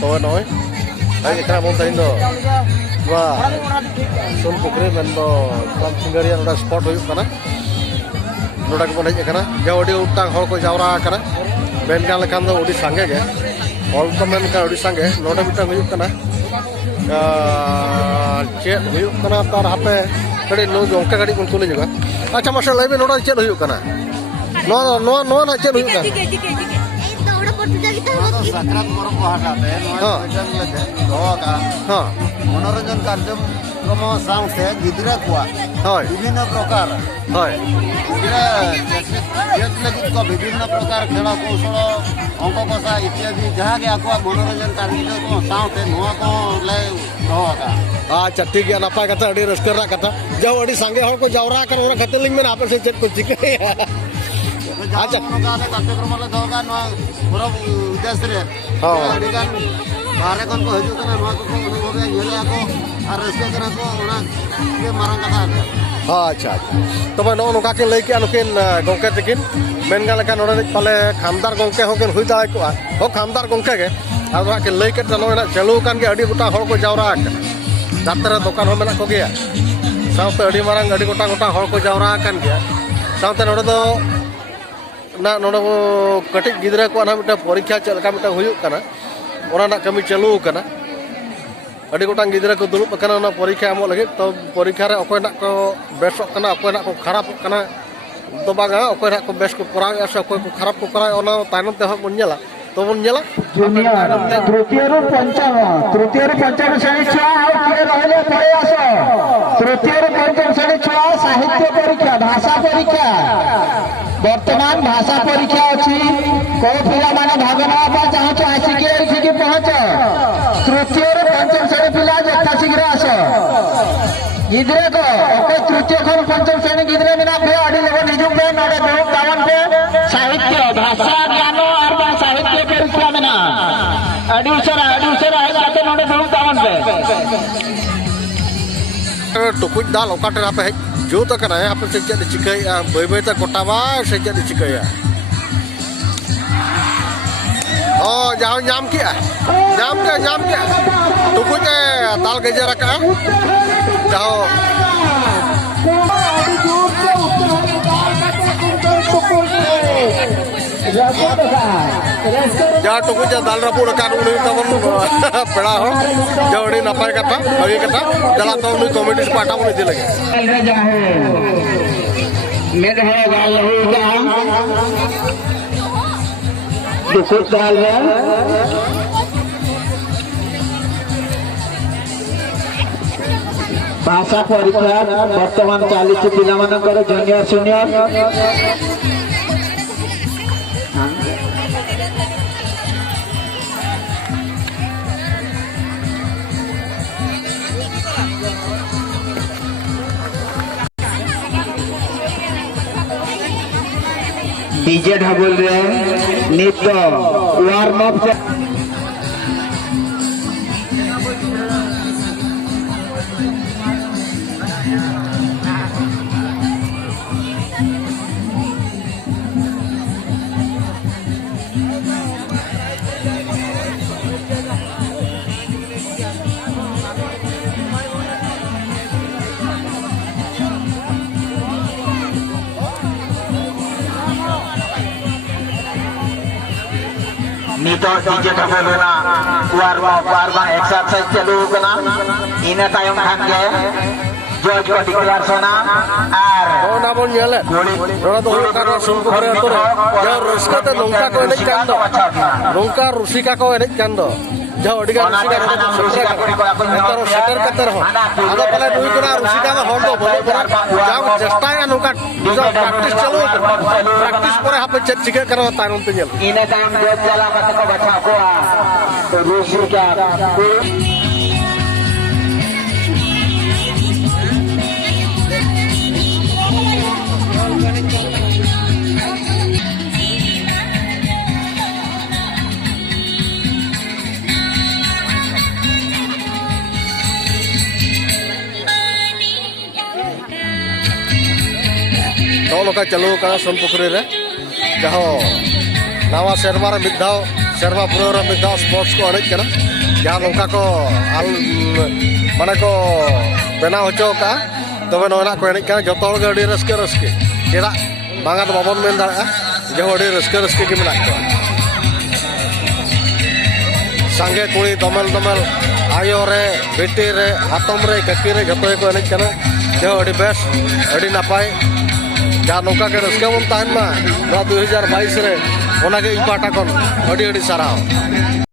तो नॉय आई एकरा बोल तइन दो वा सोन पुकरे मन दो कम सिंगरिया नोडा स्पॉट होय कना नोडा को बोले कना जो ओडी उटांग हर को जावरा कना बेन का लेखान दो ओडी संगे गे हॉल तो मेन का ओडी संगे नोडा मिटा होय कना चेक होय कना तार हापे कड़ी नो जोंका कड़ी कुन कुले जगा अच्छा मास्टर लाइव नोडा चेक होय कना नो नो नो ना चेक होय कना संक्रांत पर्व को हटाते मनोरंजन कार्यक्रम साथे गिद्रा को विभिन्न प्रकार विभिन्न प्रकार खेल कौशल अंक कषा इत्यादि जहाँ के आको मनोरंजन कार्यक्रम साथे नुआ को ले अच्छा ठीक है नपाय कथा अड़ी रस्कर कथा जो अड़ी संगे हर को जावरा कर ओना खते लिंग में आपे से चेक को चिके अच्छा कार्यक्रम ले दोगा नुआ पूरा उद्देश्य रे अड़ी गान बारे कन को हजू कना नुआ को अनुभव येला को और रस्कर कना को ओना के मारंग कथा अच्छा तब नो नोका के लई के अनुकिन गोंके तकिन मेन गा लेका नोडे पाले खामदार गोंके होकेन हुई दाय को हो खामदार गोंके के आदो के लई के तनो ना चलू कान के अड़ी गोटा हर को जावरा जातरा दुकान हो मेना को गया साउते अड़ी मारंग अड़ी गोटा गोटा हर को जावरा कान गया साउते नोडे दो ना नोडे कटिक गिदरा को ना मिटा परीक्षा चलका मिटा हुयुक कना ओना ना कमी चलू कना अड़ी गोटांग गिदरा को दुलुप कना ना परीक्षा एमो लगे तो परीक्षा रे अकोय ना को बेसक कना अकोय ना को खराब कना तो बागा अकोय ना को बेस को कराय अस अकोय को खराब को कराय ओना तायनम ते हक बन्नेला तो बन्नेला तृतीय रो पंचम श्रेणी छुआ आ के रहले पड़े आस तृतीय रो पंचम श्रेणी छुआ साहित्य परीक्षा भाषा परीक्षा वर्तमान भाषा परीक्षा अछि को पिला माने भाग नवा पा चाहू छ आसी के एठी के पहुंच तृतीय रो पंचम श्रेणी पिला जता शीघ्र आस गिदरे को ओके तृतीय खन पंचम श्रेणी गिदरे मिना भे अडी लेव निजुम पे नडे दो कावन पे साहित्य भाषा ज्ञान और साहित्य परीक्षा मिना अडी उचरा है जाते नडे दो कावन पे टुकुज दाल ओकाटे आपे जो तो कना है आपे से चेक चिकैया बय बय त कोटावा से चेक चिकैया ओ जाओ जाम किया टुकुज दाल गजे रखा जाओ जहाँ टुकुज दाल रपुड़ का तबन पेड़ा हो जो नपाय कथा भागी कथा चला तो उन्हीं कमेटी से पाटा बन लगे टुकुज दाल भाषा परीक्षा वर्तमान चली पिला जूनियर सीनियर डीजे ढाबुल रे नृत्य वार्म अप नितो डीजे ढाबुल रेना वार्म एक्सरसाइज चालू कना इना तायम खान के जज को डिक्लेरेशन आर ओना बन नेले रोड़ा तो हुई कारो सुन को हरे तो जो रस्का तो नोंका को एने कांदो नोंका रुसिका को एने कांदो जो अडिगा रुसिका को सेटर कतर हो आदो पले दुई कना रुसिका दा होंदो बोले जाओ चेष्टाया नोंका जो प्रैक्टिस चालू प्रैक्टिस परे हापे चेक चिके करो तायनम ते नेल इना टाइम जो चला मत को बचा को तो रुसिका तो लोका चलो का सोनपुखुरी रे जहाँ नवा शेरमार मिद धाव serba pura meda sports ko enej kana jahang nongka ko al mane ko benaw hocho ka tobe noina ko enej kana joto hor ge adi raske cheda banga do babon men daraa je adi raske ge menak ko sange kuri domel ayo re beti re atom re kaki re joto ko enej kana je adi best adi napai jahang nongka ge raske bon tahan ma 2022 re ona ge ipata kon adi sarao